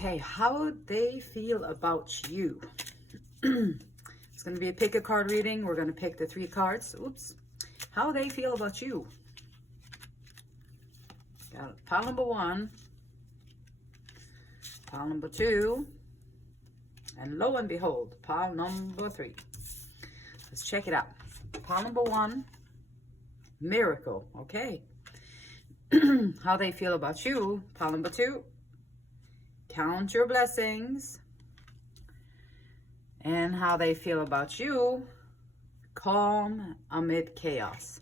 Okay, how they feel about you. It's going to be a pick a card reading. We're going to pick the 3 cards. Oops. How they feel about you. Got pile number 1, pile number 2, and lo and behold, pile number 3. Let's check it out. Pile number 1, miracle. Okay. How they feel about you. Pile number 2, count your blessings. And how they feel about you, calm amid chaos.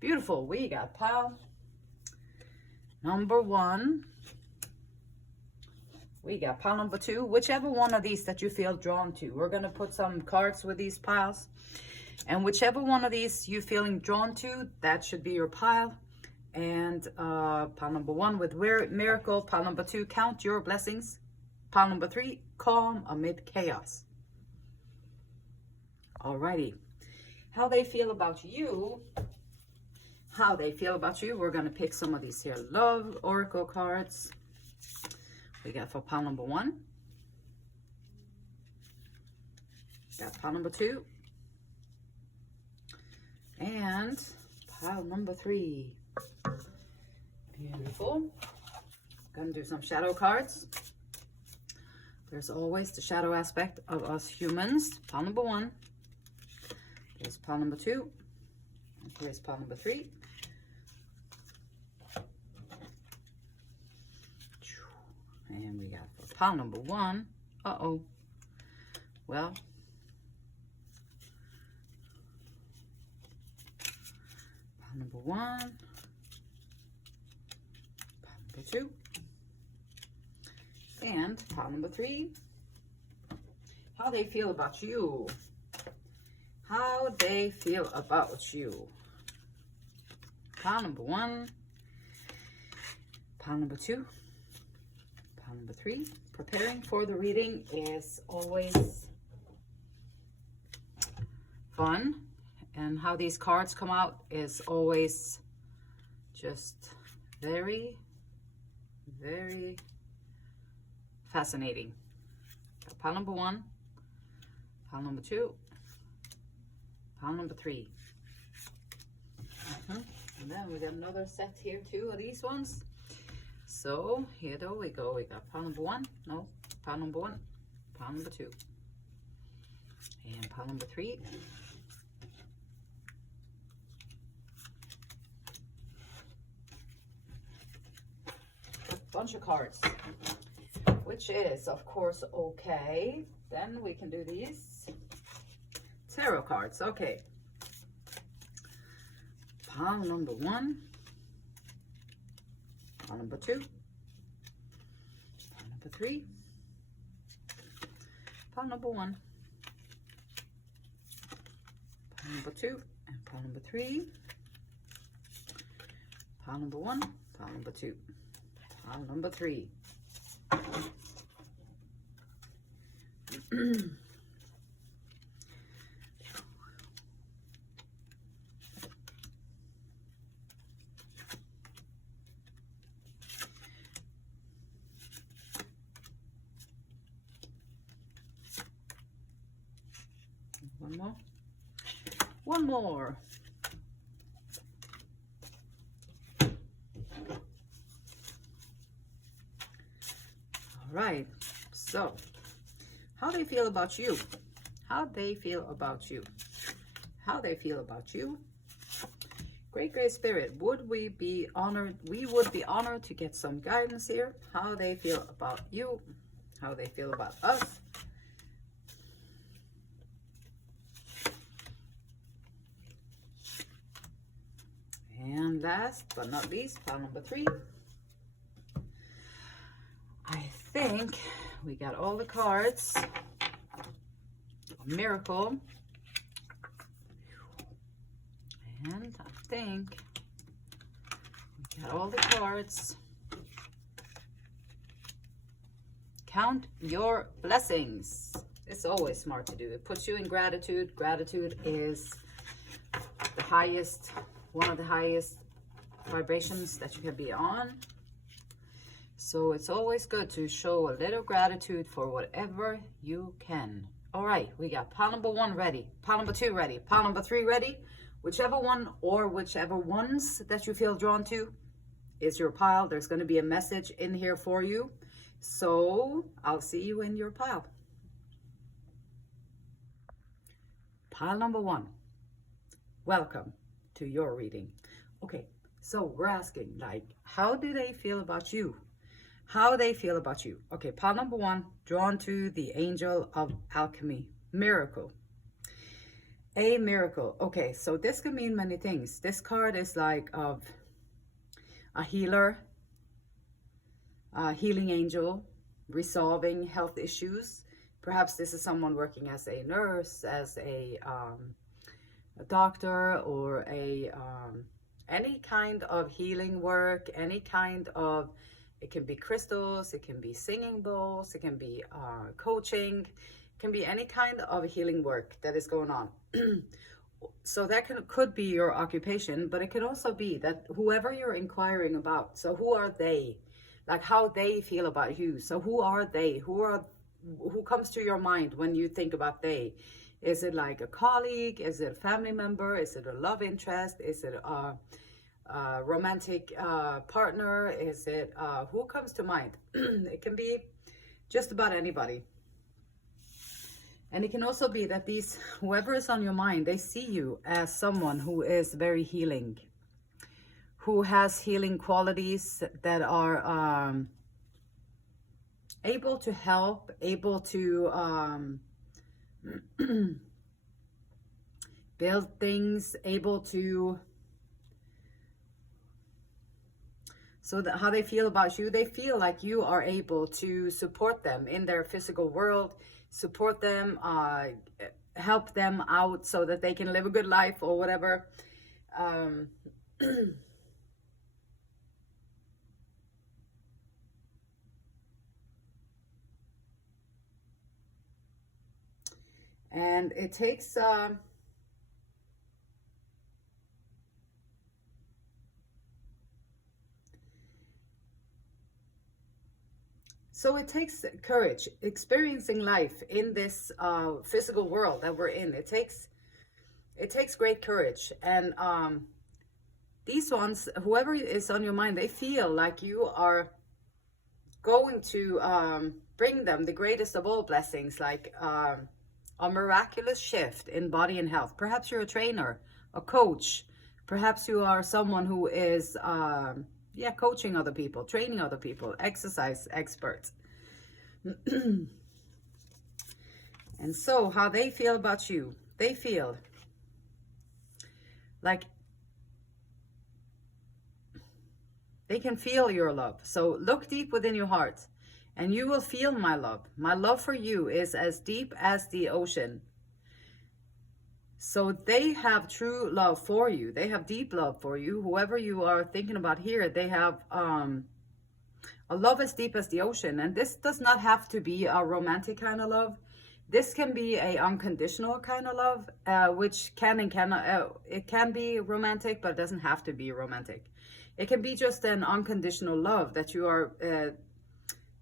Beautiful. We got pile number 1. We got pile number 2. Whichever one of these that you feel drawn to. We're going to put some cards with these piles. And whichever one of these you're feeling drawn to, that should be your pile. And pile number 1 with miracle. Pile number 2, count your blessings. Pile number 3, calm amid chaos. Alrighty. How they feel about you. How they feel about you. We're going to pick some of these here love oracle cards. We got for pile number 1. Got pile number 2. And pile number 3. Beautiful. Gonna do some shadow cards. There's always the shadow aspect of us humans. Pile number 1. There's pile number 2. And here's pile number 3. And we got for pile number 1. Uh-oh. Well, pile number 1. Pile number 2. And pile number 3. How they feel about you. How they feel about you. Pile number 1. Pile number 2. Pile number 3. Preparing for the reading is always fun. And how these cards come out is always just very, very fascinating. Pile number 1. Pile number 2. Pile number 3. And then we got another set here too of these ones. So here we go. We got pile number 1. No, pile number 1. Pile number 2. And pile number 3. Bunch of cards, which is of course okay. Then we can do these tarot cards. Okay, pile number 1, pile number 2, pile number 3, pile number 1, pile number 2, and pile number 3, pile number 1, pile number 2, pile number 3. One more. One more. All right. So, how they feel about you? How they feel about you? How they feel about you? Great Spirit, would we be honored? We would be honored to get some guidance here. How they feel about you? How they feel about us? And last but not least, pile number 3. I think we got all the cards. Miracle. And I think we got all the cards. Count your blessings. It's always smart to do. It puts you in gratitude. Gratitude is the one of the highest vibrations that you can be on. So it's always good to show a little gratitude for whatever you can. All right, we got pile number 1 ready, pile number 2 ready, pile number 3 ready. Whichever one or whichever ones that you feel drawn to is your pile. There's going to be a message in here for you. So I'll see you in your pile. Pile number 1. Welcome to your reading. Okay, so we're asking, like, how do they feel about you? How they feel about you. Okay, pile number 1, drawn to the Angel of Alchemy. Miracle. A miracle. Okay, so this can mean many things. This card is like of a healer, a healing angel, resolving health issues. Perhaps this is someone working as a nurse, as a doctor, or a any kind of healing work, any kind of, it can be crystals, it can be singing bowls, it can be coaching, it can be any kind of healing work that is going on. So that could be your occupation, but it could also be that whoever you're inquiring about, so who are they? Like how they feel about you. So who are they? Who comes to your mind when you think about they? Is it like a colleague? Is it a family member? Is it a love interest? Is it a romantic partner? Is it who comes to mind? It can be just about anybody. And it can also be that whoever is on your mind, they see you as someone who is very healing, who has healing qualities that are able to help, able to build things, able to, so that how they feel about you, they feel like you are able to support them in their physical world, support them, help them out so that they can live a good life or whatever. And it takes so it takes courage, experiencing life in this physical world that we're in. It takes great courage. And these ones, whoever is on your mind, they feel like you are going to bring them the greatest of all blessings, like a miraculous shift in body and health. Perhaps you're a trainer, a coach. Perhaps you are someone who is coaching other people, training other people, exercise experts. And so how they feel about you, they feel like they can feel your love. So look deep within your heart and you will feel my love. My love for you is as deep as the ocean. So they have true love for you. They have deep love for you. Whoever you are thinking about here, they have a love as deep as the ocean. And this does not have to be a romantic kind of love. This can be a unconditional kind of love, which can and cannot, it can be romantic, but it doesn't have to be romantic. It can be just an unconditional love that you are,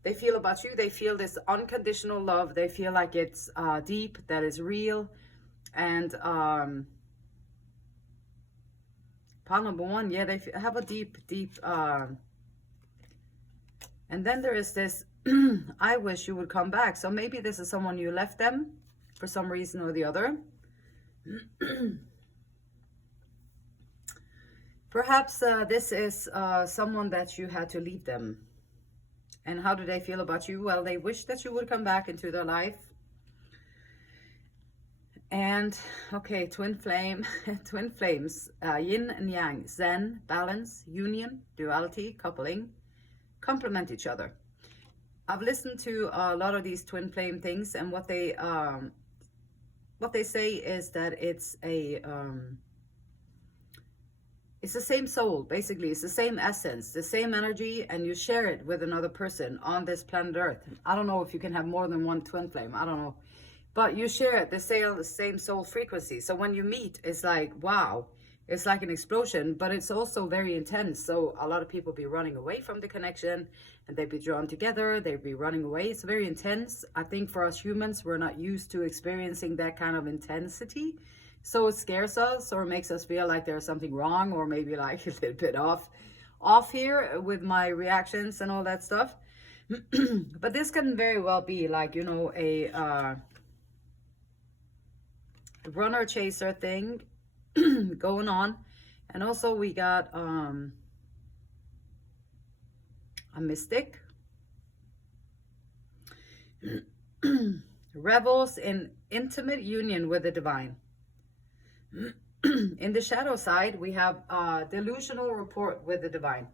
they feel about you. They feel this unconditional love. They feel like it's deep, that is real. And pile number 1, yeah, they have a deep, and then there is this, I wish you would come back. So maybe this is someone you left them for some reason or the other. Perhaps this is someone that you had to leave them. And how do they feel about you? Well, they wish that you would come back into their life. And okay, twin flame, twin flames, yin and yang, zen, balance, union, duality, coupling, complement each other. I've listened to a lot of these twin flame things, and what they say is that it's the same soul, basically. It's the same essence, the same energy, and you share it with another person on this planet Earth. I don't know if you can have more than one twin flame. I don't know. But you share the same soul frequency. So when you meet, it's like, wow, It's like an explosion, but it's also very intense. So a lot of people be running away from the connection, and they'd be drawn together. They'd be running away. It's very intense. I think for us humans, we're not used to experiencing that kind of intensity. So it scares us or makes us feel like there's something wrong, or maybe like a little bit off here with my reactions and all that stuff. But this can very well be like, you know, a runner chaser thing going on. And also we got a mystic. Revels in intimate union with the divine. In the shadow side, we have delusional rapport with the divine.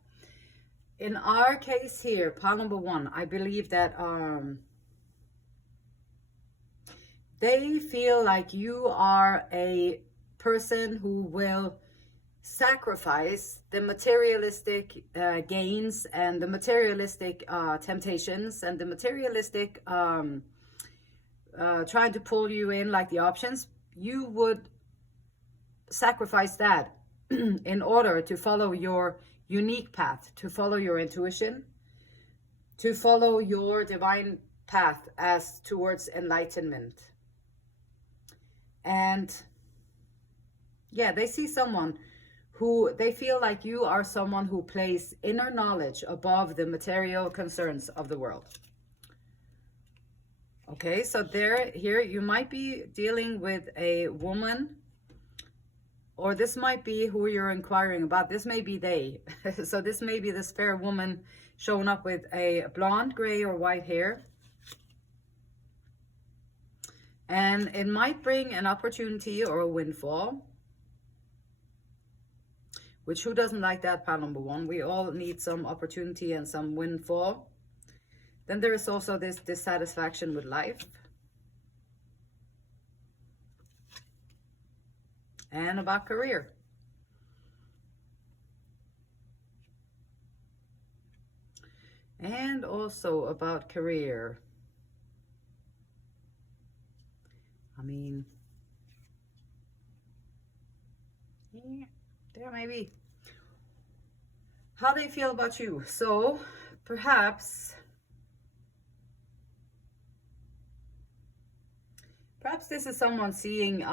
In our case here, pile number 1, I believe that they feel like you are a person who will sacrifice the materialistic gains and the materialistic temptations and the materialistic trying to pull you in, like the options. You would sacrifice that in order to follow your unique path, to follow your intuition, to follow your divine path as towards enlightenment. And yeah, they see someone who they feel like you are someone who places inner knowledge above the material concerns of the world. Okay, so here you might be dealing with a woman, or this might be who you're inquiring about. This may be they. So this may be this fair woman showing up with a blonde, gray, or white hair. And it might bring an opportunity or a windfall. Which, who doesn't like that, pile number 1? We all need some opportunity and some windfall. Then there is also this dissatisfaction with life. And about career. And also about career. I mean, yeah, there may be. How they feel about you. So perhaps this is someone seeing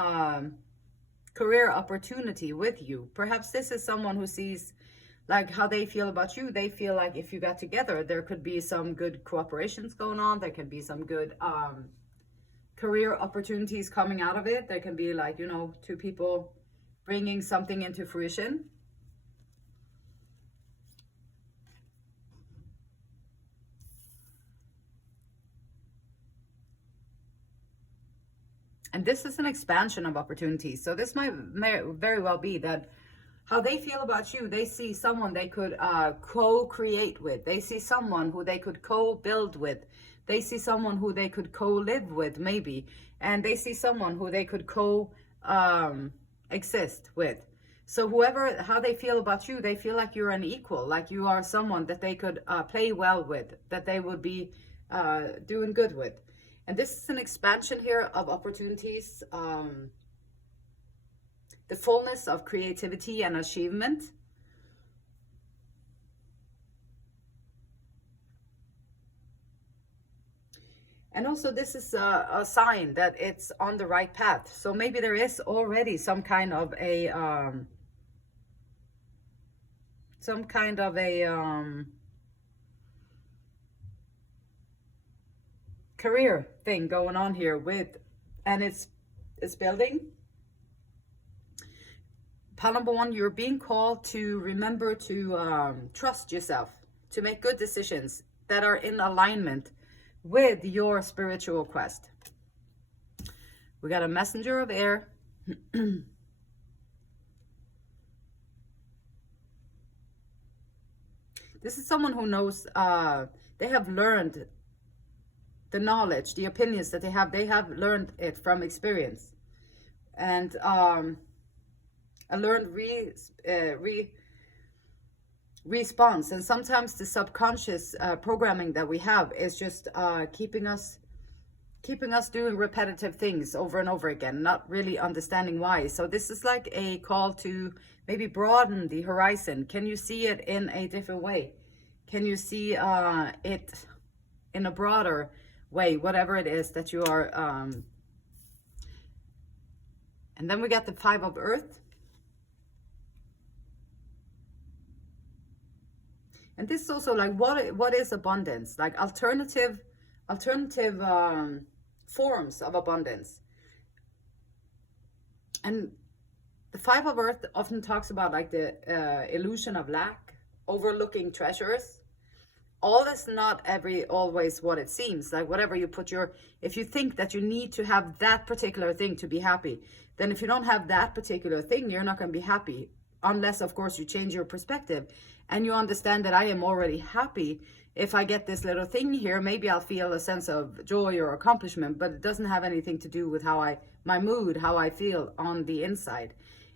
career opportunity with you. Perhaps this is someone who sees like how they feel about you. They feel like if you got together, there could be some good cooperations going on. There can be some good career opportunities coming out of it. There can be like, you know, 2 people bringing something into fruition. And this is an expansion of opportunities. So this might very well be that how they feel about you, they see someone they could co-create with. They see someone who they could co-build with. They see someone who they could co-live with, maybe. And they see someone who they could co-exist with. So how they feel about you, they feel like you're an equal, like you are someone that they could play well with, that they would be doing good with. And this is an expansion here of opportunities, the fullness of creativity and achievement. And also this is a sign that it's on the right path. So maybe there is already some kind of a career thing going on here with, and it's building. Pile number 1, you're being called to remember to trust yourself, to make good decisions that are in alignment with your spiritual quest. We got a messenger of air. This is someone who knows, they have learned the knowledge, the opinions that they have learned it from experience. And a learned response. And sometimes the subconscious programming that we have is just keeping us keeping us doing repetitive things over and over again, not really understanding why. So this is like a call to maybe broaden the horizon. Can you see it in a different way? Can you see it in a broader way, whatever it is that you are. And then we got the 5 of Earth. And this is also like, what is abundance? Like alternative forms of abundance. And the 5 of Earth often talks about like the illusion of lack, overlooking treasures. All is not always what it seems. Like whatever you put if you think that you need to have that particular thing to be happy, then if you don't have that particular thing, you're not going to be happy. Unless, of course, you change your perspective and you understand that I am already happy. If I get this little thing here, maybe I'll feel a sense of joy or accomplishment, but it doesn't have anything to do with my mood, how I feel on the inside.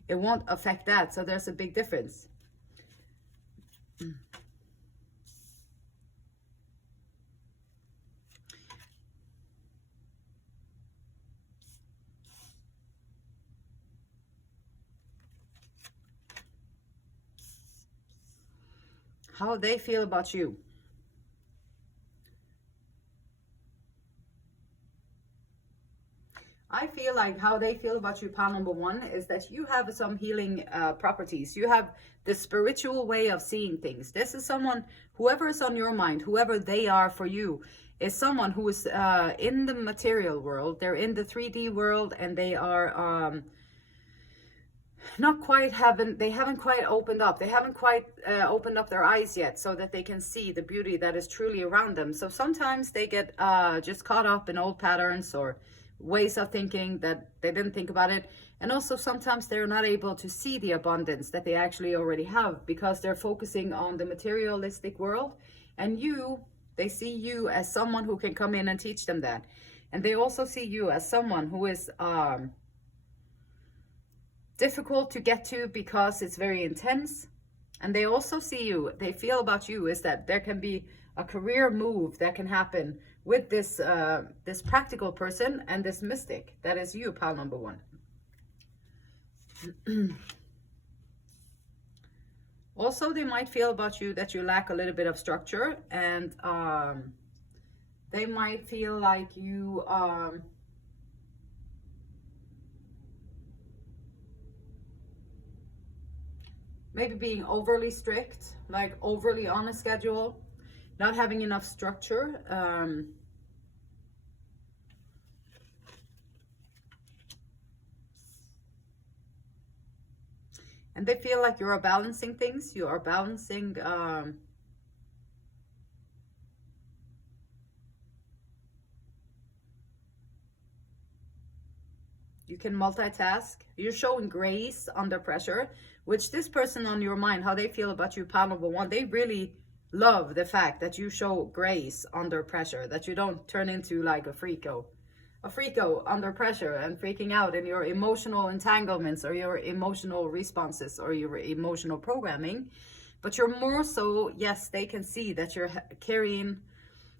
It won't affect that. So there's a big difference. How they feel about you. I feel like how they feel about you, pile number 1, is that you have some healing properties. You have the spiritual way of seeing things. This is someone, whoever is on your mind, whoever they are for you, is someone who is in the material world. They're in the 3D world, and they are they haven't quite opened up. They haven't quite opened up their eyes yet so that they can see the beauty that is truly around them. So sometimes they get just caught up in old patterns or ways of thinking that they didn't think about it. And also sometimes they're not able to see the abundance that they actually already have because they're focusing on the materialistic world. And they see you as someone who can come in and teach them that. And they also see you as someone who is difficult to get to because it's very intense. And they also see you, they feel about you is that there can be a career move that can happen with this this practical person and this mystic. That is you, pile number 1. Also, they might feel about you that you lack a little bit of structure, and they might feel like you maybe being overly strict, like overly on a schedule, not having enough structure. And they feel like you are balancing things. You are balancing you can multitask. You're showing grace under pressure, which this person on your mind, how they feel about you, pile number 1, they really love the fact that you show grace under pressure, that you don't turn into like a freako under pressure and freaking out in your emotional entanglements or your emotional responses or your emotional programming. But you're more so, yes, they can see that you're carrying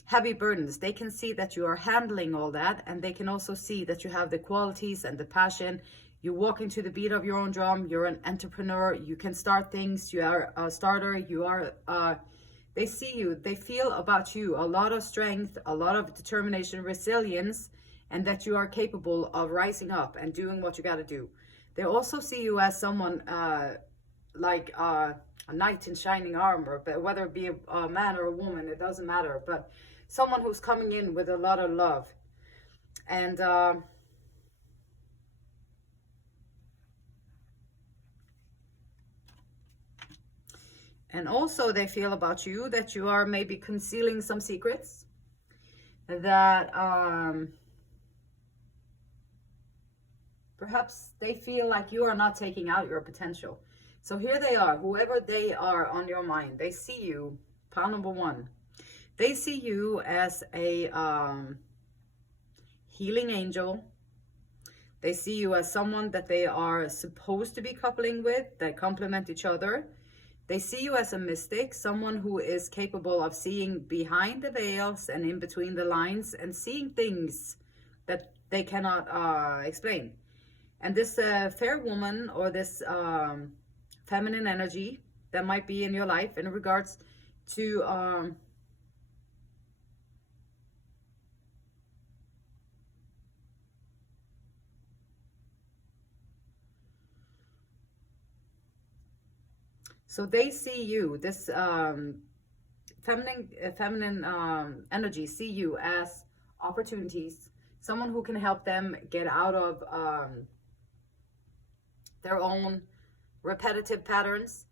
heavy burdens. They can see that you are handling all that, and they can also see that you have the qualities and the passion. You walk into the beat of your own drum. You're an entrepreneur. You can start things. You are a starter. You are they see you, they feel about you a lot of strength, a lot of determination, resilience, and that you are capable of rising up and doing what you got to do. They also see you as someone like a knight in shining armor, but whether it be a man or a woman, it doesn't matter, but someone who's coming in with a lot of love. And also they feel about you that you are maybe concealing some secrets, that perhaps they feel like you are not taking out your potential. So here they are, whoever they are on your mind, they see you, pile number 1, they see you as a healing angel. They see you as someone that they are supposed to be coupling with, that complement each other. They see you as a mystic, someone who is capable of seeing behind the veils and in between the lines and seeing things that they cannot explain. And this fair woman, or this feminine energy that might be in your life in regards to so they see you, this feminine energy, see you as opportunities, someone who can help them get out of their own repetitive patterns.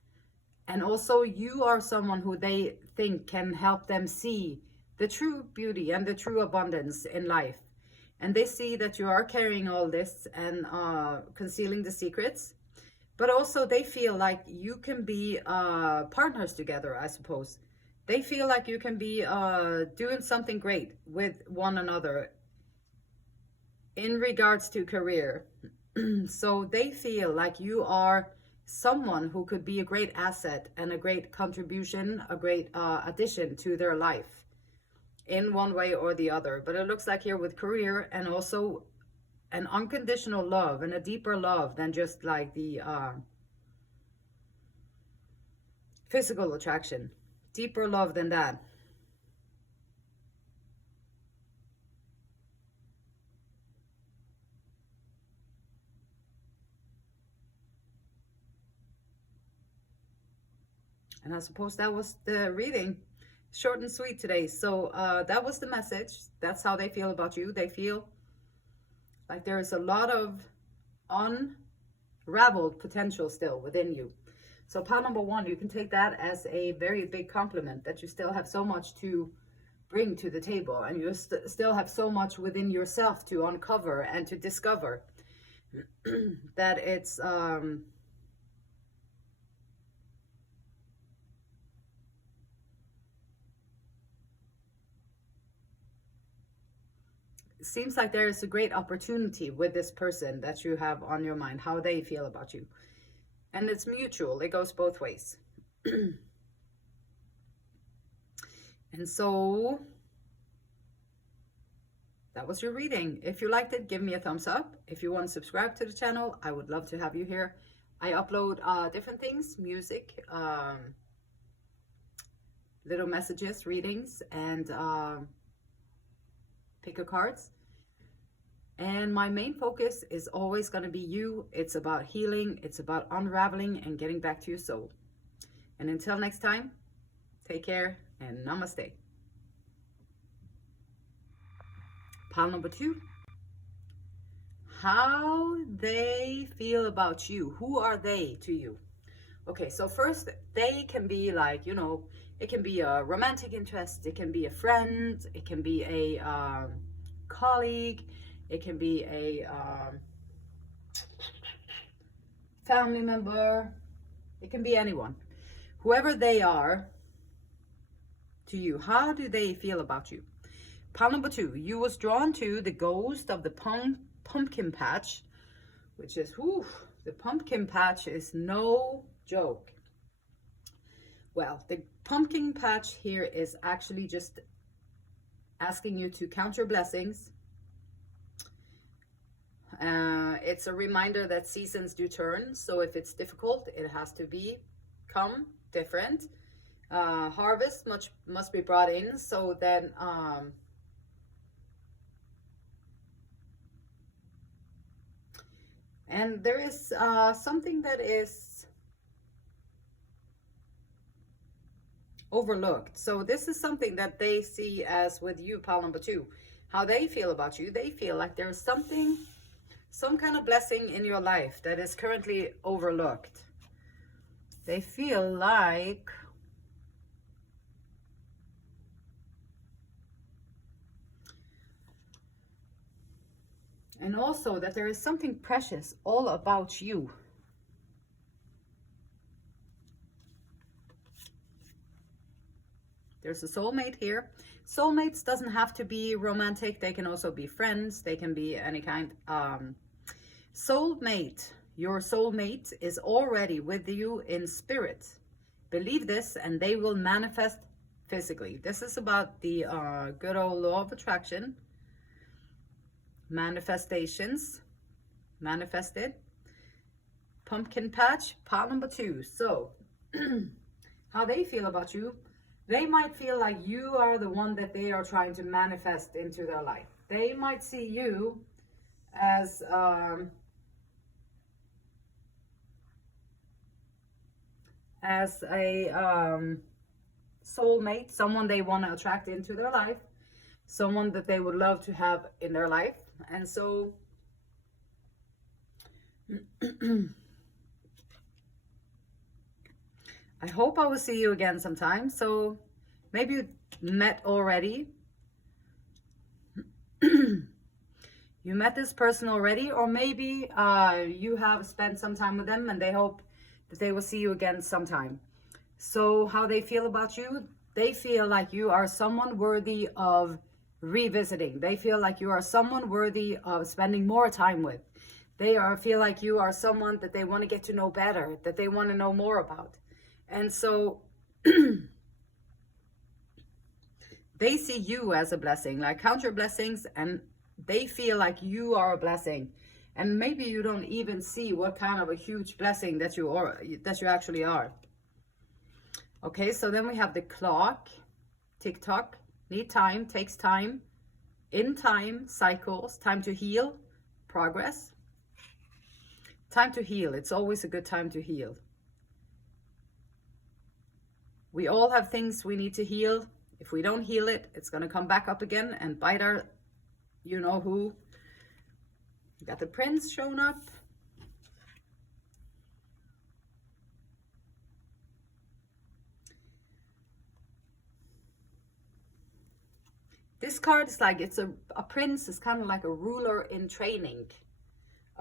And also you are someone who they think can help them see the true beauty and the true abundance in life. And they see that you are carrying all this and concealing the secrets. But also they feel like you can be partners together, I suppose. They feel like you can be doing something great with one another in regards to career. So they feel like you are someone who could be a great asset and a great contribution, a great addition to their life in one way or the other. But it looks like here with career, and also an unconditional love and a deeper love than just like the physical attraction. Deeper love than that. And I suppose that was the reading. Short and sweet today. So that was the message. That's how they feel about you. They feel like there is a lot of unraveled potential still within you. So pile number one, you can take that as a very big compliment, that you still have so much to bring to the table, and you still have so much within yourself to uncover and to discover. That it's seems like there is a great opportunity with this person that you have on your mind, how they feel about you. And it's mutual, it goes both ways. And so that was your reading. If you liked it, give me a thumbs up. If you want to subscribe to the channel, I would love to have you here. I upload different things, music, little messages, readings, and pick a cards. And my main focus is always going to be you. It's about healing. It's about unraveling and getting back to your soul. And until next time, take care and namaste. Pile number two. How they feel about you. Who are they to you? Okay, so first, they can be like, you know, it can be a romantic interest. It can be a friend. It can be a colleague. It can be a family member. It can be anyone. Whoever they are to you, how do they feel about you? Pile number two, you was drawn to the ghost of the pumpkin patch, which is, whew, the pumpkin patch is no joke. Well, the pumpkin patch here is actually just asking you to count your blessings. It's a reminder that seasons do turn. So if it's difficult, it has to become different. Harvest must be brought in. So then and there is something that is overlooked. So this is something that they see as with you, pile number two. How they feel about you. They feel like there's something, some kind of blessing in your life that is currently overlooked. They feel like and also that there is something precious all about you. There's a soulmate here. Soulmates doesn't have to be romantic. They can also be friends. They can be any kind. Soulmate, your soulmate is already with you in spirit. Believe this and they will manifest physically. This is about the good old law of attraction. manifestations, manifested. Pumpkin patch, pile number 2. So how they feel about you, they might feel like you are the one that they are trying to manifest into their life. They might see you as a soulmate, someone they want to attract into their life, someone that they would love to have in their life. And so I hope I will see you again sometime. So maybe you met already. You met this person already, or maybe you have spent some time with them and they hope that they will see you again sometime. So how they feel about you, they feel like you are someone worthy of revisiting. They feel like you are someone worthy of spending more time with. They feel like you are someone that they want to get to know better, that they want to know more about. And so they see you as a blessing. Like, count your blessings, and they feel like you are a blessing. And maybe you don't even see what kind of a huge blessing that you actually are. Okay, so then we have the clock, tick-tock, need time, takes time, in time, cycles, time to heal, progress. Time to heal. It's always a good time to heal. We all have things we need to heal. If we don't heal it, it's going to come back up again and bite our, you know who. We got the Prince showing up. This card is like, it's a prince is kind of like a ruler in training.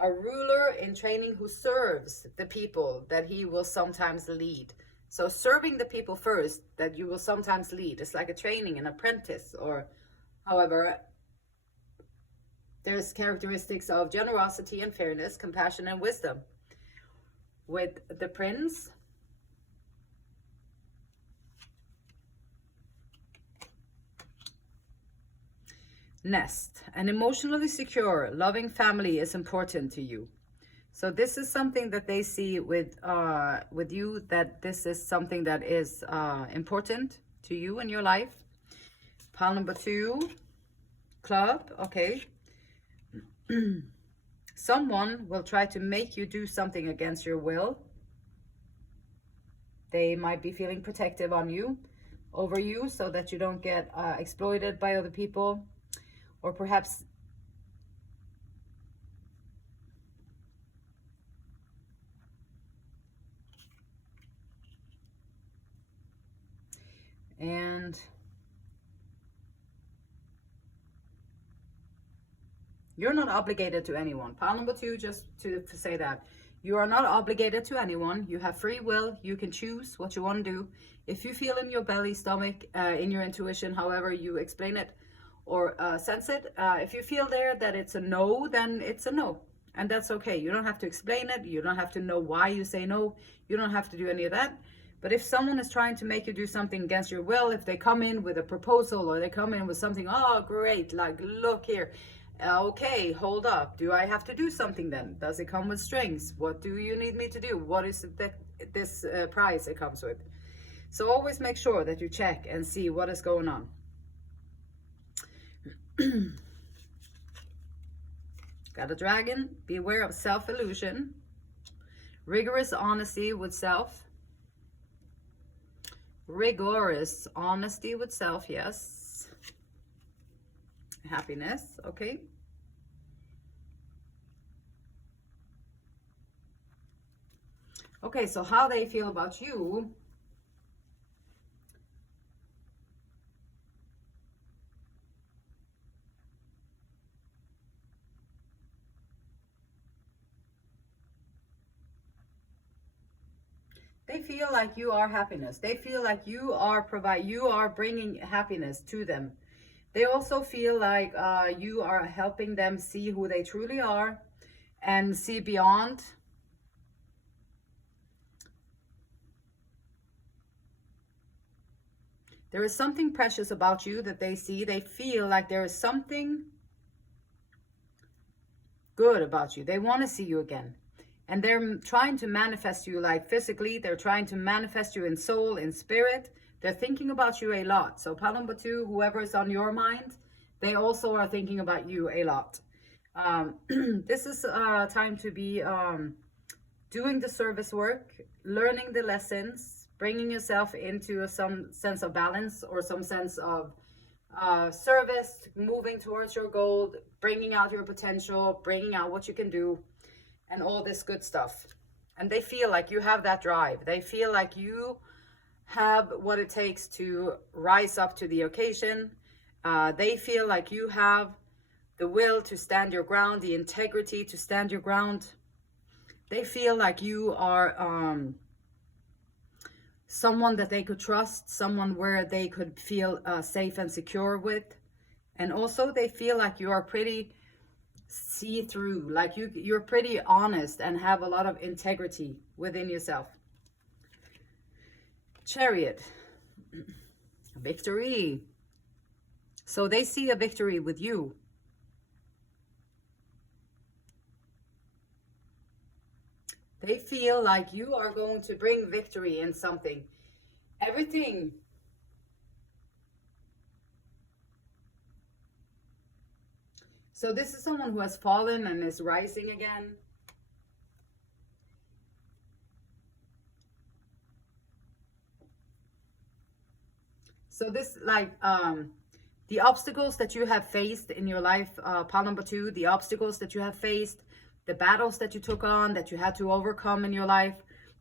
A ruler in training who serves the people that he will sometimes lead. So serving the people first that you will sometimes lead. It's like a training, an apprentice, or however. There's characteristics of generosity and fairness, compassion and wisdom. With the Prince, nest. An emotionally secure, loving family is important to you. So this is something that they see with you, that this is something that is important to you in your life. Pile number 2, club. Okay. Someone will try to make you do something against your will. They might be feeling protective on you, over you, so that you don't get exploited by other people. Or perhaps and you're not obligated to anyone. Pile number 2, just to say that. You are not obligated to anyone. You have free will. You can choose what you want to do. If you feel in your belly, stomach, in your intuition, however you explain it or sense it, if you feel there that it's a no, then it's a no. And that's okay. You don't have to explain it. You don't have to know why you say no. You don't have to do any of that. But if someone is trying to make you do something against your will, if they come in with a proposal or they come in with something, oh, great, like, look here. Okay, hold up. Do I have to do something then? Does it come with strings? What do you need me to do? What is it that this price it comes with? So always make sure that you check and see what is going on. Got a dragon. Beware of self-illusion. Rigorous honesty with self. Rigorous honesty with self, yes. Happiness, okay. Okay, so how they feel about you. They feel like you are happiness. They feel like you are bringing happiness to them. They also feel like you are helping them see who they truly are and see beyond. There is something precious about you that they see. They feel like there is something good about you. They want to see you again. And they're trying to manifest you like physically. They're trying to manifest you in soul, in spirit. They're thinking about you a lot. So pile number 2, whoever is on your mind, they also are thinking about you a lot. This is time to be doing the service work, learning the lessons, bringing yourself into some sense of balance or some sense of service, moving towards your goal, bringing out your potential, bringing out what you can do, and all this good stuff. And they feel like you have that drive. They feel like you have what it takes to rise up to the occasion. They feel like you have the will to stand your ground, the integrity to stand your ground. They feel like you are someone that they could trust, someone where they could feel safe and secure with. And also they feel like you are pretty see-through, like you're pretty honest and have a lot of integrity within yourself. Chariot, victory. So they see a victory with you. They feel like you are going to bring victory in something. Everything. So this is someone who has fallen and is rising again. So this, like, the obstacles that you have faced in your life, pile number 2, the obstacles that you have faced, the battles that you took on, that you had to overcome in your life,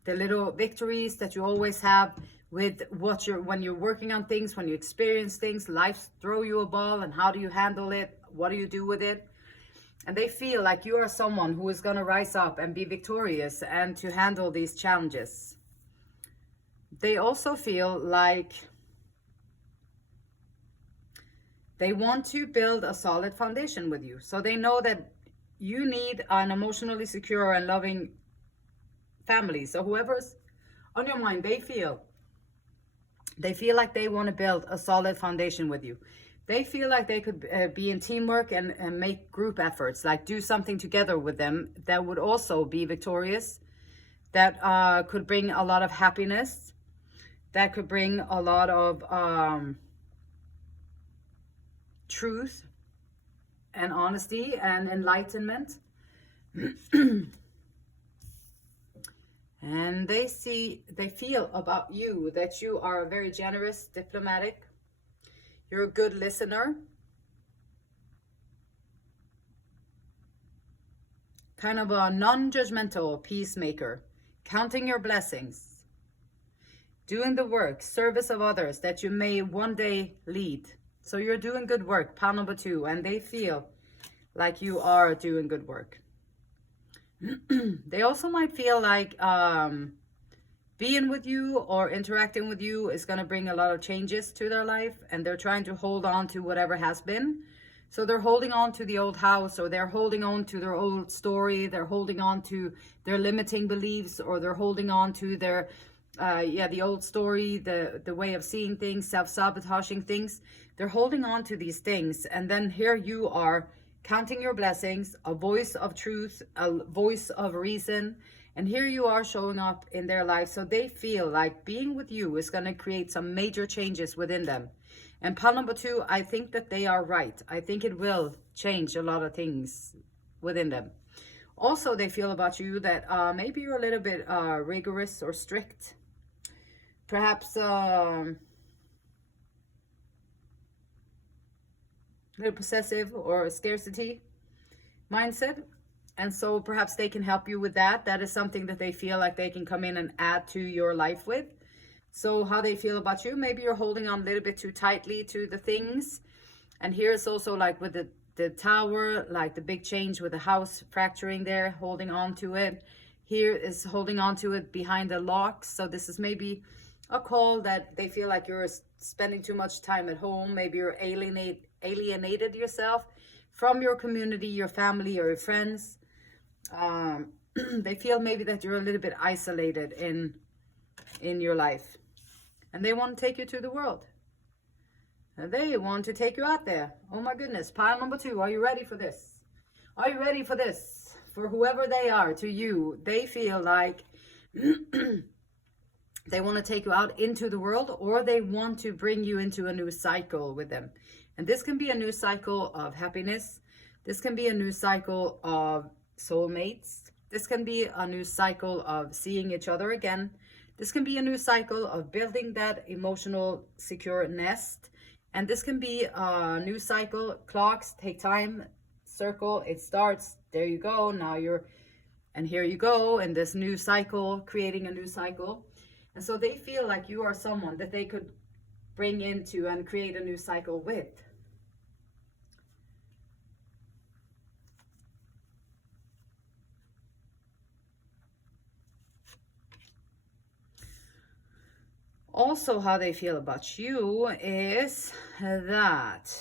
the little victories that you always have with when you're working on things, when you experience things, life throw you a ball, and how do you handle it? What do you do with it? And they feel like you are someone who is going to rise up and be victorious and to handle these challenges. They also feel like they want to build a solid foundation with you. So they know that you need an emotionally secure and loving family. So whoever's on your mind, they feel like they want to build a solid foundation with you. They feel like they could be in teamwork and make group efforts, like do something together with them that would also be victorious, that could bring a lot of happiness, that could bring a lot of truth and honesty and enlightenment. And they feel about you that you are very generous, diplomatic. You're a good listener. Kind of a non-judgmental peacemaker. Counting your blessings. Doing the work, service of others that you may one day lead. So you're doing good work, pile number 2, and they feel like you are doing good work. They also might feel like being with you or interacting with you is going to bring a lot of changes to their life, and they're trying to hold on to whatever has been. So they're holding on to the old house, or they're holding on to their old story, they're holding on to their limiting beliefs, or they're holding on to their the old story, the way of seeing things, self-sabotaging things. They're holding on to these things, and then here you are counting your blessings, a voice of truth, a voice of reason, and here you are showing up in their life. So they feel like being with you is going to create some major changes within them. And pile number 2, I think that they are right. I think it will change a lot of things within them. Also, they feel about you that maybe you're a little bit rigorous or strict. Perhaps a little possessive or a scarcity mindset. And so perhaps they can help you with that. That is something that they feel like they can come in and add to your life with. So how they feel about you, maybe you're holding on a little bit too tightly to the things. And here's also like with the tower, like the big change with the house fracturing there, holding on to it. Here is holding on to it behind the locks. So this is maybe a call that they feel like you're spending too much time at home. Maybe you're alienated yourself from your community, your family, or your friends. They feel maybe that you're a little bit isolated in your life, and they want to take you to the world. And they want to take you out there. Oh my goodness, pile number 2, are you ready for this? Are you ready for this? For whoever they are to you, they feel like they want to take you out into the world, or they want to bring you into a new cycle with them. And this can be a new cycle of happiness. This can be a new cycle of soulmates. This can be a new cycle of seeing each other again. This can be a new cycle of building that emotional secure nest. And this can be a new cycle. Clocks take time. Circle, it starts. There you go. Now you're, and here you go in this new cycle, creating a new cycle. And so they feel like you are someone that they could bring into and create a new cycle with. Also, how they feel about you is that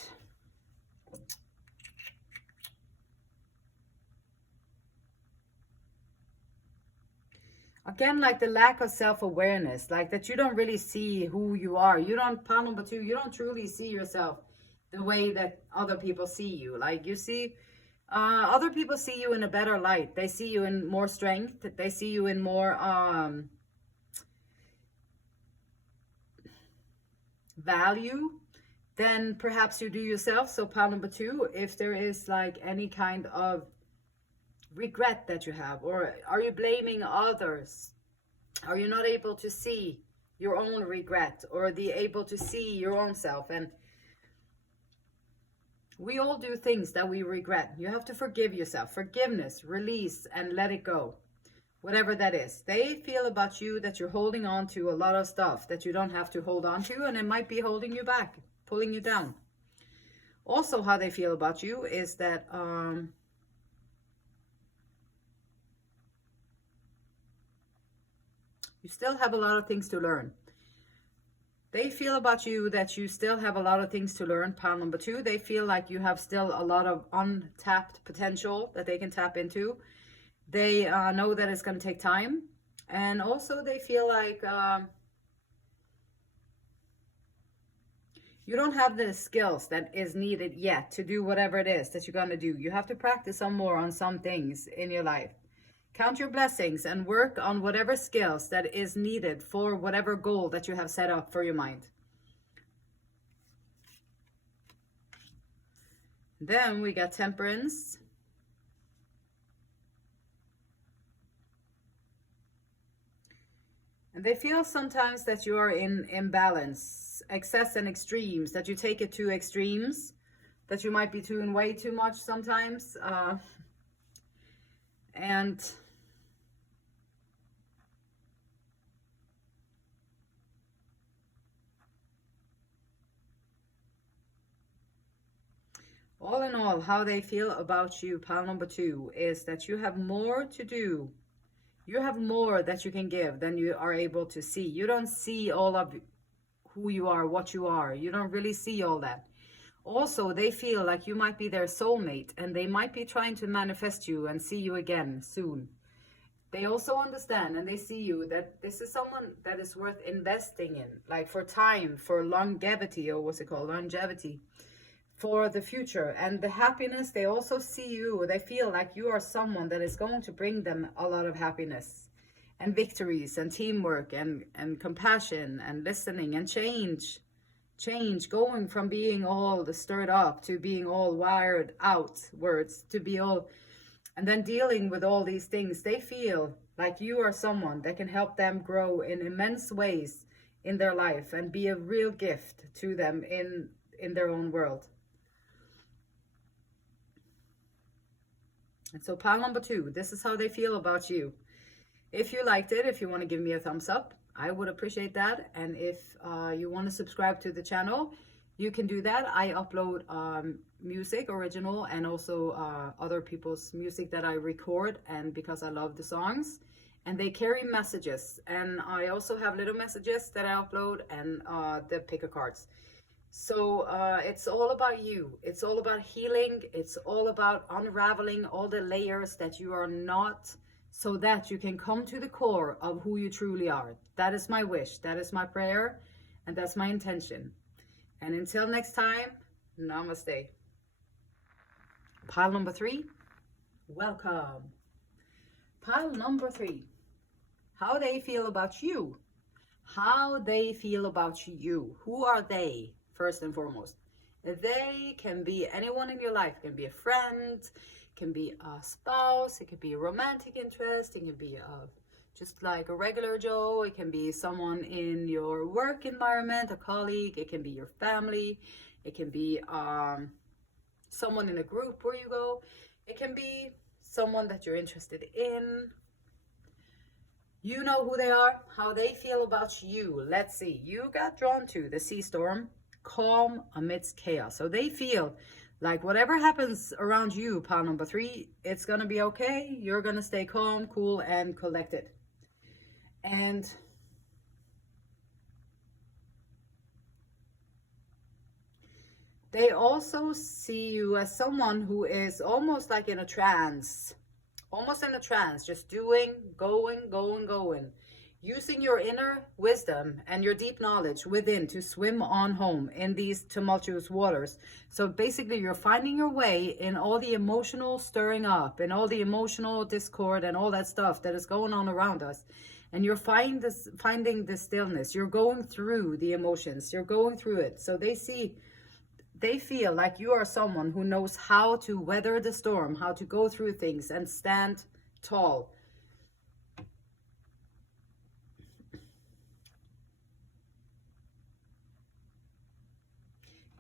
again, like the lack of self-awareness, like that you don't really see who you are. You don't, pile number 2, you don't truly see yourself the way that other people see you. Like you see, other people see you in a better light. They see you in more strength. They see you in more value than perhaps you do yourself. So pile number 2, if there is like any kind of regret that you have, or are you blaming others? Are you not able to see your own regret, or able to see your own self? And we all do things that we regret. You have to forgive yourself. Forgiveness, release, and let it go. Whatever that is. They feel about you that you're holding on to a lot of stuff that you don't have to hold on to, and it might be holding you back, pulling you down. Also, how they feel about you is that you still have a lot of things to learn. They feel about you that you still have a lot of things to learn. Pile number 2, they feel like you have still a lot of untapped potential that they can tap into. They know that it's going to take time. And also they feel like you don't have the skills that is needed yet to do whatever it is that you're going to do. You have to practice some more on some things in your life. Count your blessings and work on whatever skills that is needed for whatever goal that you have set up for your mind. Then we got Temperance. And they feel sometimes that you are in imbalance, excess and extremes, that you take it to extremes, that you might be doing way too much sometimes. And all in all, how they feel about you, pile number 2, is that you have more to do. You have more that you can give than you are able to see. You don't see all of who you are, what you are. You don't really see all that. Also, they feel like you might be their soulmate, and they might be trying to manifest you and see you again soon. They also understand and they see you that this is someone that is worth investing in, like for time, for longevity, or what's it called, longevity, for the future. And the happiness, they also see you, they feel like you are someone that is going to bring them a lot of happiness and victories and teamwork and compassion and listening and change, going from being all stirred up to being all wired outwards, to be all, and then dealing with all these things. They feel like you are someone that can help them grow in immense ways in their life and be a real gift to them in their own world. And so pile number 2, this is how they feel about you. If you liked it, if you want to give me a thumbs up, I would appreciate that. And if you want to subscribe to the channel, you can do that. I upload music, original, and also other people's music that I record, and because I love the songs. And they carry messages. And I also have little messages that I upload, and the pick a cards. So it's all about you. It's all about healing. It's all about unraveling all the layers that you are not, so that you can come to the core of who you truly are. That is my wish. That is my prayer. And that's my intention. And until next time, namaste. Pile number 3, welcome. Pile number 3. How they feel about you. How they feel about you. Who are they, first and foremost? They can be anyone in your life. It can be a friend, it can be a spouse, it can be a romantic interest, it can be just like a regular Joe, it can be someone in your work environment, a colleague, it can be your family, it can be someone in a group where you go, it can be someone that you're interested in. You know who they are, how they feel about you. Let's see, you got drawn to the sea storm, calm amidst chaos. So they feel like whatever happens around you, pile number 3, it's gonna be okay. You're gonna stay calm, cool, and collected. And they also see you as someone who is almost like in a trance. Almost in a trance, just doing, going. Using your inner wisdom and your deep knowledge within to swim on home in these tumultuous waters. So basically you're finding your way in all the emotional stirring up and all the emotional discord and all that stuff that is going on around us. And you're finding the stillness. You're going through the emotions. You're going through it. So they feel like you are someone who knows how to weather the storm, how to go through things and stand tall.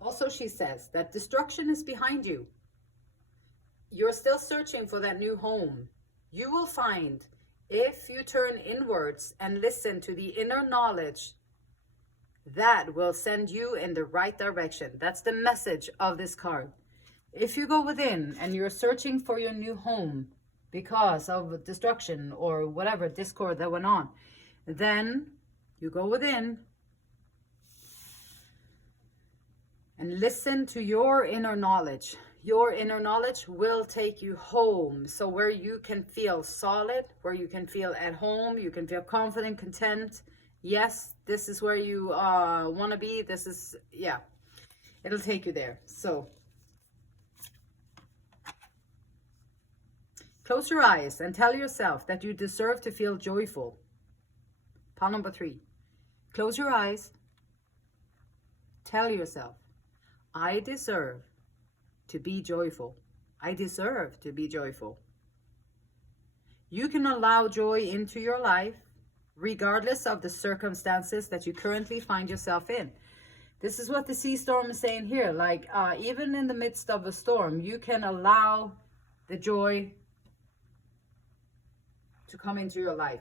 Also, she says that destruction is behind you. You're still searching for that new home. You will find, if you turn inwards and listen to the inner knowledge, that will send you in the right direction. That's the message of this card. If you go within and you're searching for your new home because of destruction or whatever discord that went on, then you go within and listen to your inner knowledge. Your inner knowledge will take you home. So where you can feel solid, where you can feel at home, you can feel confident, content. Yes, this is where you want to be. This is, yeah, it'll take you there. So close your eyes and tell yourself that you deserve to feel joyful. Pile number 3. Close your eyes. Tell yourself, I deserve to be joyful. I deserve to be joyful. You can allow joy into your life regardless of the circumstances that you currently find yourself in. This is what the sea storm is saying here. Like, even in the midst of a storm, you can allow the joy to come into your life.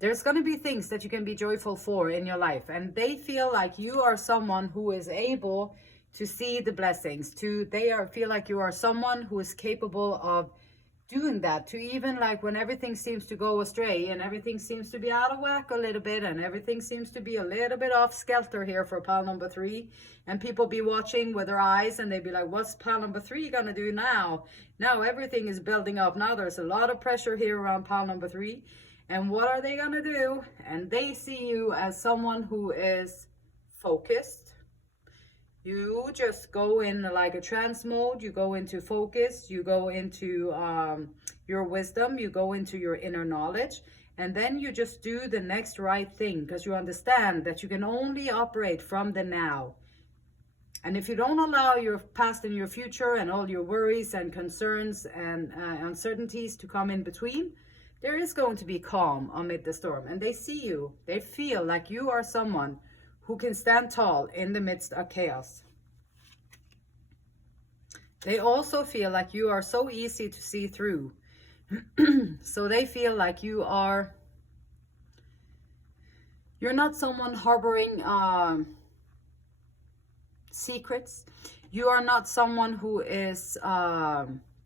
There's going to be things that you can be joyful for in your life. And they feel like you are someone who is able to see the blessings. Feel like you are someone who is capable of doing that, to even like when everything seems to go astray and everything seems to be out of whack a little bit and everything seems to be a little bit off skelter here for pile number 3, and people be watching with their eyes and they be like, what's pile number 3 gonna do now? Now everything is building up. Now there's a lot of pressure here around pile number 3, and what are they gonna do? And they see you as someone who is focused. You just go in like a trance mode. You go into focus. You go into your wisdom. You go into your inner knowledge. And then you just do the next right thing, because you understand that you can only operate from the now. And if you don't allow your past and your future and all your worries and concerns and uncertainties to come in between, there is going to be calm amid the storm. And they see you. They feel like you are someone who can stand tall in the midst of chaos. They also feel like you are so easy to see through. So they feel like you're not someone harboring secrets. You are not someone who is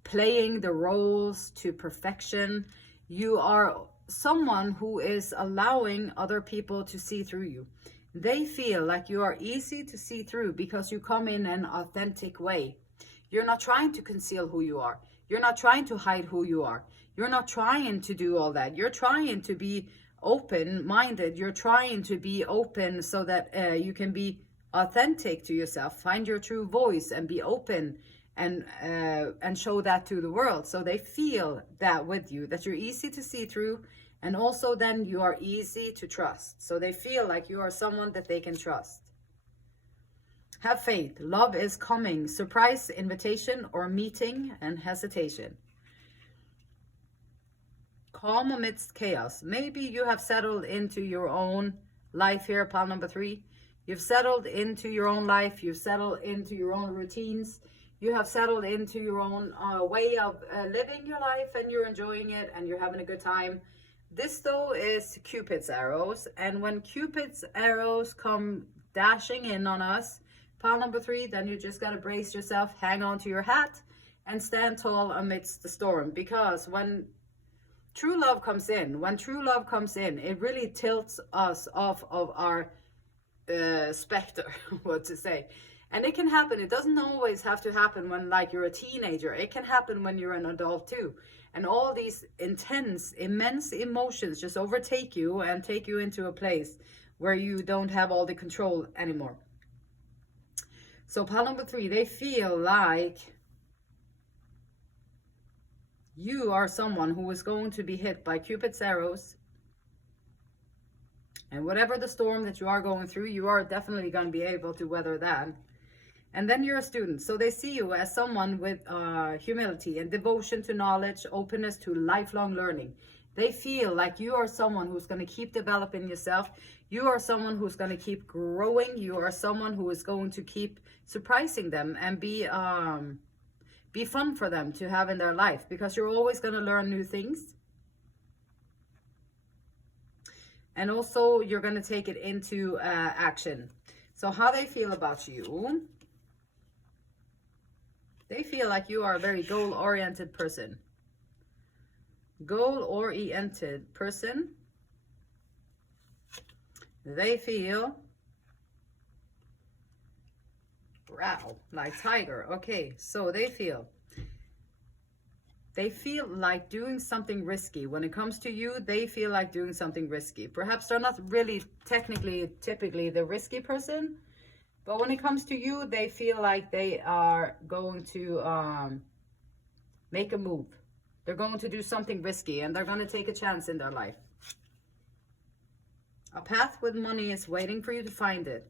playing the roles to perfection. You are someone who is allowing other people to see through you. They feel like you are easy to see through because you come in an authentic way. You're not trying to conceal who you are. You're not trying to hide who you are. You're not trying to do all that. You're trying to be open-minded. You're trying to be open so that you can be authentic to yourself. Find your true voice and be open and show that to the world. So they feel that with you, that you're easy to see through, and also then you are easy to trust. So they feel like you are someone that they can trust. Have faith. Love is coming. Surprise, invitation, or meeting and hesitation. Calm amidst chaos. Maybe you have settled into your own life here, pile number 3. You've settled into your own life. You've settled into your own routines. You have settled into your own way of living your life, and you're enjoying it and you're having a good time. This though is Cupid's arrows, and when Cupid's arrows come dashing in on us, pile number 3, then you just got to brace yourself, hang on to your hat, and stand tall amidst the storm. Because when true love comes in, it really tilts us off of our specter, what to say. And it can happen. It doesn't always have to happen when like you're a teenager. It can happen when you're an adult too. And all these intense, immense emotions just overtake you and take you into a place where you don't have all the control anymore. So pile number 3, they feel like you are someone who is going to be hit by Cupid's arrows. And whatever the storm that you are going through, you are definitely going to be able to weather that. And then you're a student. So they see you as someone with humility and devotion to knowledge, openness to lifelong learning. They feel like you are someone who's going to keep developing yourself. You are someone who's going to keep growing. You are someone who is going to keep surprising them and be fun for them to have in their life, because you're always going to learn new things. And also you're going to take it into action. So how they feel about you. They feel like you are a very goal-oriented person. Goal-oriented person. They feel, wow, like tiger. Okay, so they feel like doing something risky. When it comes to you, they feel like doing something risky. Perhaps they're not really typically the risky person, but when it comes to you, they feel like they are going to make a move. They're going to do something risky, and they're going to take a chance in their life. A path with money is waiting for you to find it.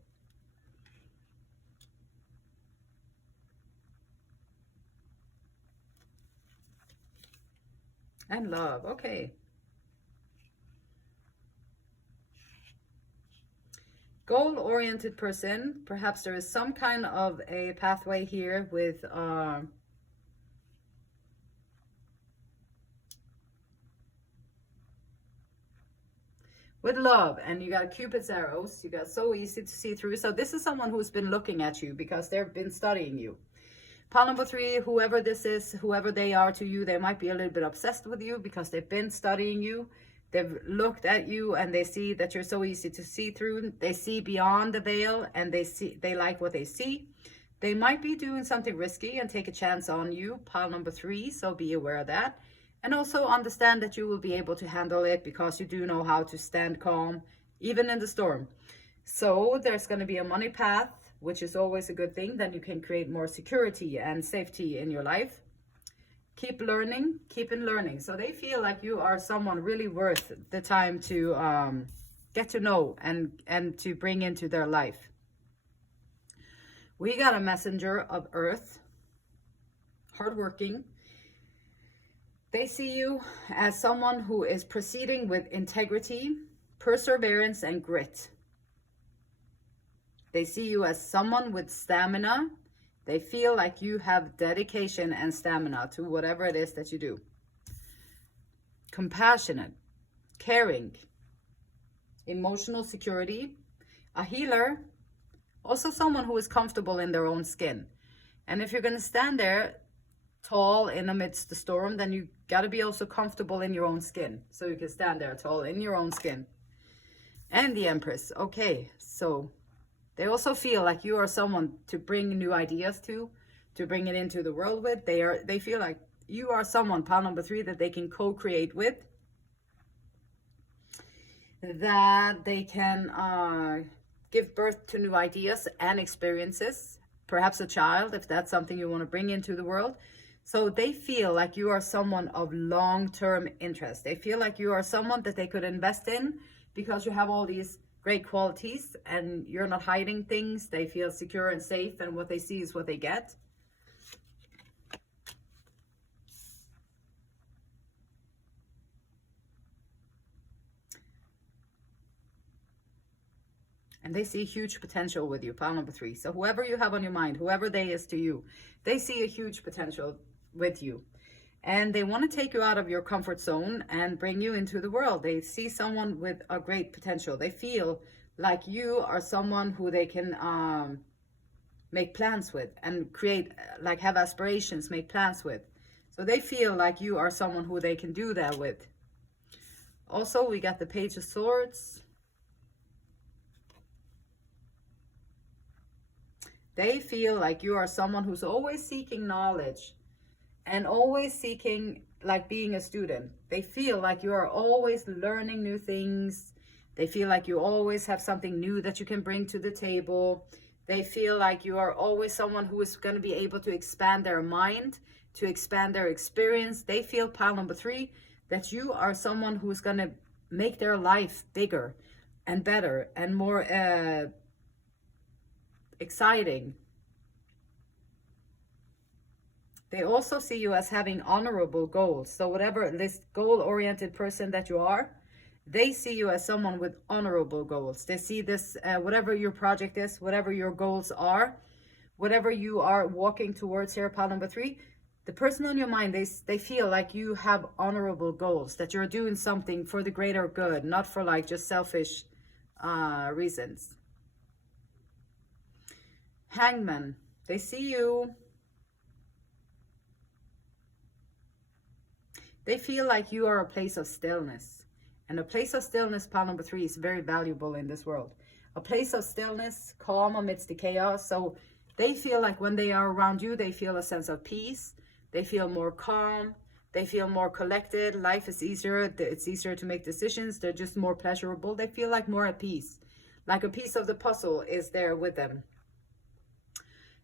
And love. Okay. Goal-oriented person. Perhaps there is some kind of a pathway here with love, and you got Cupid's arrows. You got so easy to see through. So this is someone who's been looking at you because they've been studying you. Pile number 3, whoever this is, whoever they are to you, they might be a little bit obsessed with you because they've been studying you. They've looked at you and they see that you're so easy to see through. They see beyond the veil, and they like what they see. They might be doing something risky and take a chance on you, pile number 3, so be aware of that. And also understand that you will be able to handle it because you do know how to stand calm, even in the storm. So there's going to be a money path, which is always a good thing. Then you can create more security and safety in your life. Keep learning, keep in learning. So they feel like you are someone really worth the time to get to know and to bring into their life. We got a messenger of earth, hardworking. They see you as someone who is proceeding with integrity, perseverance, and grit. They see you as someone with stamina. They feel like you have dedication and stamina to whatever it is that you do. Compassionate, caring, emotional security, a healer, also someone who is comfortable in their own skin. And if you're going to stand there tall in amidst the storm, then you got to be also comfortable in your own skin. So you can stand there tall in your own skin. And the Empress. Okay, so they also feel like you are someone to bring new ideas to bring it into the world with. They feel like you are someone, pile number 3, that they can co-create with. That they can give birth to new ideas and experiences. perhaps a child, if that's something you want to bring into the world. So they feel like you are someone of long-term interest. They feel like you are someone that they could invest in because you have all these great qualities and you're not hiding things. They feel secure and safe, and what they see is what they get. And they see huge potential with you, pile number 3. So whoever you have on your mind, whoever they is to you, they see a huge potential with you. And they want to take you out of your comfort zone and bring you into the world. They see someone with a great potential. They feel like you are someone who they can make plans with and create, like have aspirations, make plans with. So they feel like you are someone who they can do that with. Also, we got the Page of Swords. They feel like you are someone who's always seeking knowledge and always seeking, like being a student. They feel like you are always learning new things. They feel like you always have something new that you can bring to the table. They feel like you are always someone who is going to be able to expand their mind, to expand their experience. They feel, pile number 3, that you are someone who's going to make their life bigger and better and more exciting. They also see you as having honorable goals. So whatever this goal-oriented person that you are, they see you as someone with honorable goals. They see this, whatever your project is, whatever your goals are, whatever you are walking towards here, pile number 3, the person on your mind, they feel like you have honorable goals, that you're doing something for the greater good, not for like just selfish reasons. Hangman, they see you. They feel like you are a place of stillness. And a place of stillness, pile number 3, is very valuable in this world. A place of stillness, calm amidst the chaos. So they feel like when they are around you, they feel a sense of peace. They feel more calm. They feel more collected. Life is easier. It's easier to make decisions. They're just more pleasurable. They feel like more at peace. Like a piece of the puzzle is there with them.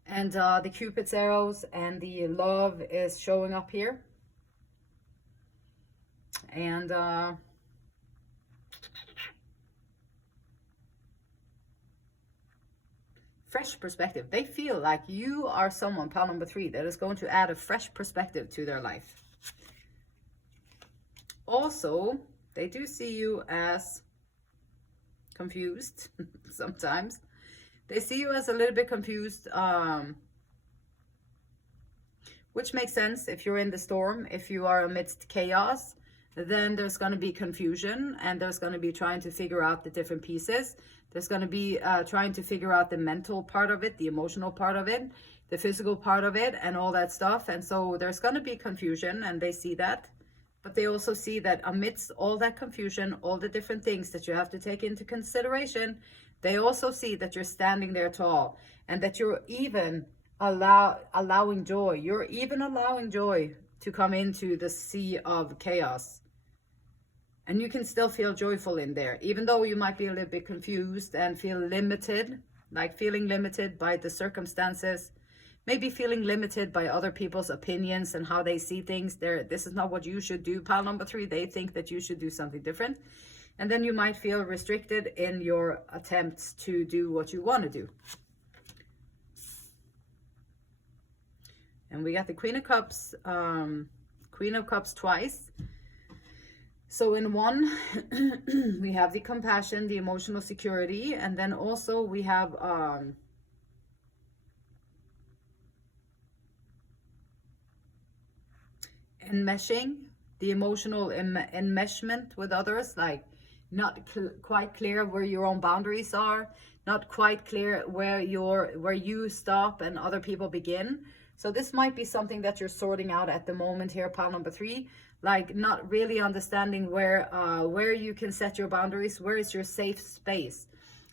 And the Cupid's arrows and the love is showing up here. And fresh perspective. They feel like you are someone, pile number 3, that is going to add a fresh perspective to their life. Also, they do see you as confused sometimes. They see you as a little bit confused, which makes sense. If you're in the storm, if you are amidst chaos, then there's going to be confusion, and there's going to be trying to figure out the different pieces. There's going to be trying to figure out the mental part of it, the emotional part of it, the physical part of it, and all that stuff. And so there's going to be confusion, and they see that. But they also see that amidst all that confusion, all the different things that you have to take into consideration, they also see that you're standing there tall, and that you're even allowing joy. You're even allowing joy to come into the sea of chaos. And you can still feel joyful in there, even though you might be a little bit confused and feel limited, like feeling limited by the circumstances, maybe feeling limited by other people's opinions and how they see things. This is not what you should do, pile number 3. They think that you should do something different. And then you might feel restricted in your attempts to do what you want to do. And we got the Queen of Cups twice. So in one, we have the compassion, the emotional security, and then also we have enmeshing, the emotional enmeshment with others, like not quite clear where your own boundaries are, not quite clear where you stop and other people begin. So this might be something that you're sorting out at the moment here, pile number 3. Like not really understanding where you can set your boundaries, where is your safe space.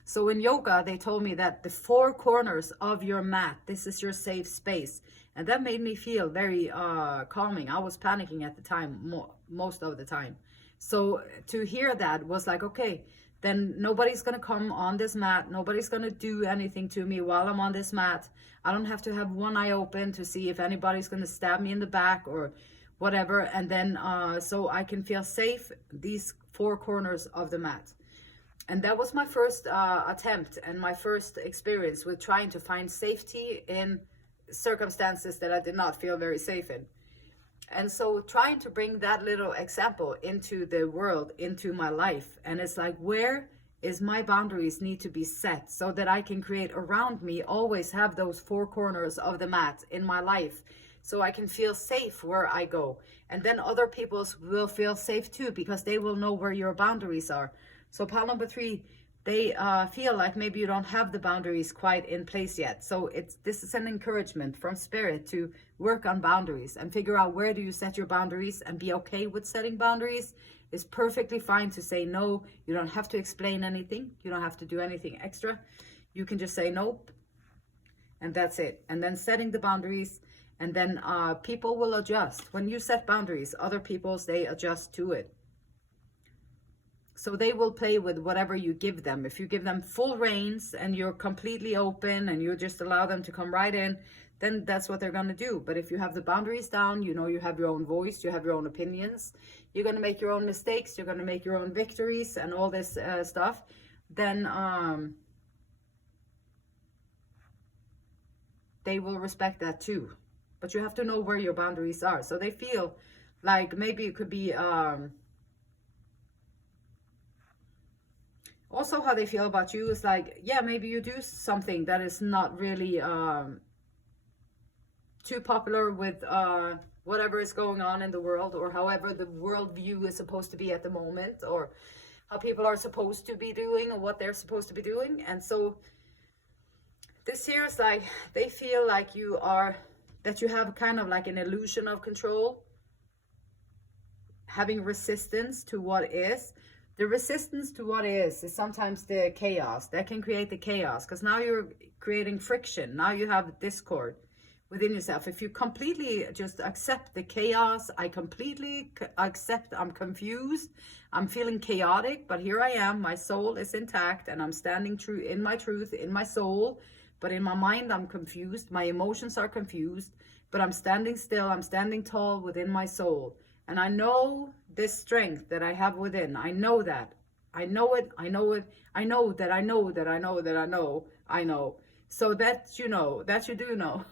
So in yoga, they told me that the 4 corners of your mat, this is your safe space. And that made me feel very calming. I was panicking at the time, most of the time. So to hear that was like, okay, then nobody's going to come on this mat. Nobody's going to do anything to me while I'm on this mat. I don't have to have one eye open to see if anybody's going to stab me in the back or whatever. And then so I can feel safe, these four corners of the mat. And that was my first attempt and my first experience with trying to find safety in circumstances that I did not feel very safe in. And so trying to bring that little example into the world, into my life. And it's like, where is my boundaries need to be set so that I can create around me, always have those four corners of the mat in my life, so I can feel safe where I go. And then other people will feel safe too, because they will know where your boundaries are. So pile number 3, they feel like maybe you don't have the boundaries quite in place yet. So this is an encouragement from Spirit to work on boundaries and figure out, where do you set your boundaries, and be okay with setting boundaries. It's perfectly fine to say no. You don't have to explain anything. You don't have to do anything extra. You can just say nope, and that's it. And then setting the boundaries, and then people will adjust. When you set boundaries, other people, they adjust to it. So they will play with whatever you give them. If you give them full reins and you're completely open and you just allow them to come right in, then that's what they're going to do. But if you have the boundaries down, you know, you have your own voice, you have your own opinions, you're going to make your own mistakes, you're going to make your own victories and all this stuff, then they will respect that too. But you have to know where your boundaries are. So they feel like maybe it could be... also, how they feel about you is like, yeah, maybe you do something that is not really too popular with whatever is going on in the world, or however the world view is supposed to be at the moment, or how people are supposed to be doing, or what they're supposed to be doing. And so this here is like, they feel like that you have kind of like an illusion of control, having resistance to what is. The resistance to what is sometimes the chaos. That can create the chaos, because now you're creating friction. Now you have discord within yourself. If you completely just accept the chaos, I completely accept, I'm confused, I'm feeling chaotic, but here I am, my soul is intact, and I'm standing true in my truth, in my soul, but in my mind I'm confused, my emotions are confused, but I'm standing still, I'm standing tall within my soul. And I know this strength that I have within. I know that. I know it. I know it. I know that I know that I know that I know. I know. So that you know, that you do know,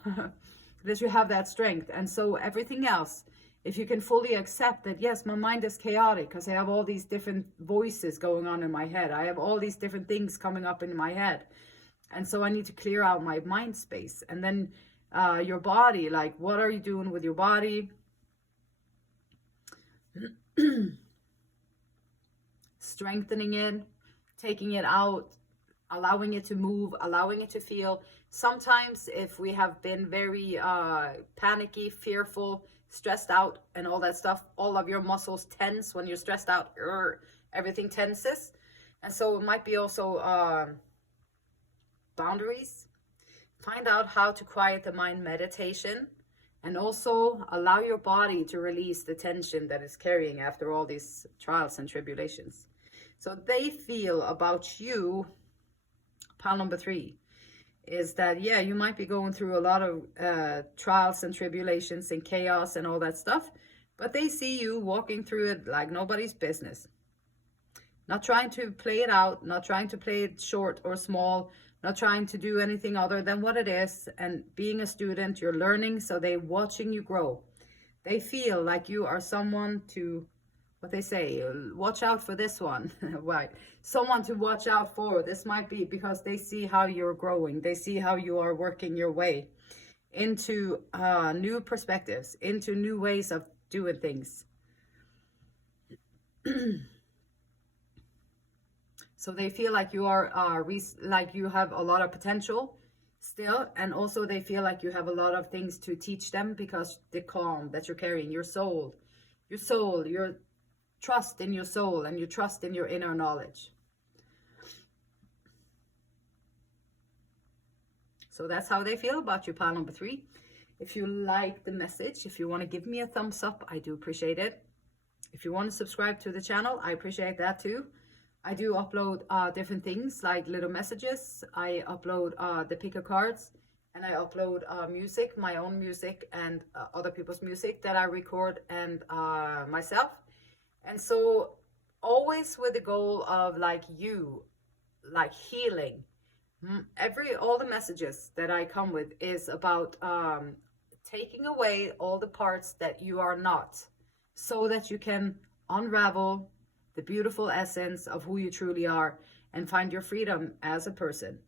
that you have that strength. And so everything else, if you can fully accept that, yes, my mind is chaotic because I have all these different voices going on in my head. I have all these different things coming up in my head. And so I need to clear out my mind space. And then your body, like, what are you doing with your body? Strengthening it, taking it out, allowing it to move, allowing it to feel. Sometimes if we have been very panicky, fearful, stressed out and all that stuff, all of your muscles tense when you're stressed out. Everything tenses. And so it might be also boundaries. Find out how to quiet the mind, meditation. And also allow your body to release the tension that it's carrying after all these trials and tribulations. So they feel about you, pile number 3, is that, yeah, you might be going through a lot of trials and tribulations and chaos and all that stuff, but they see you walking through it like nobody's business. Not trying to play it out, not trying to play it short or small, not trying to do anything other than what it is. And being a student, you're learning, so they're watching you grow. They feel like you are someone to, what they say, watch out for this one. Right? Someone to watch out for. This might be because they see how you're growing. They see how you are working your way into new perspectives, into new ways of doing things. So they feel like you are, like you have a lot of potential still. And also they feel like you have a lot of things to teach them, because the calm that you're carrying, your soul, your trust in your soul, and your trust in your inner knowledge. So that's how they feel about you, pile number 3. If you like the message, if you want to give me a thumbs up, I do appreciate it. If you want to subscribe to the channel, I appreciate that too. I do upload different things like little messages. I upload the picker cards, and I upload music, my own music, and other people's music that I record and myself. And so always with the goal of like healing. All the messages that I come with is about taking away all the parts that you are not, so that you can unravel the beautiful essence of who you truly are and find your freedom as a person.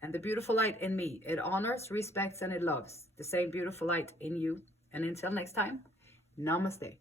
And the beautiful light in me, it honors, respects, and it loves the same beautiful light in you. And until next time, namaste.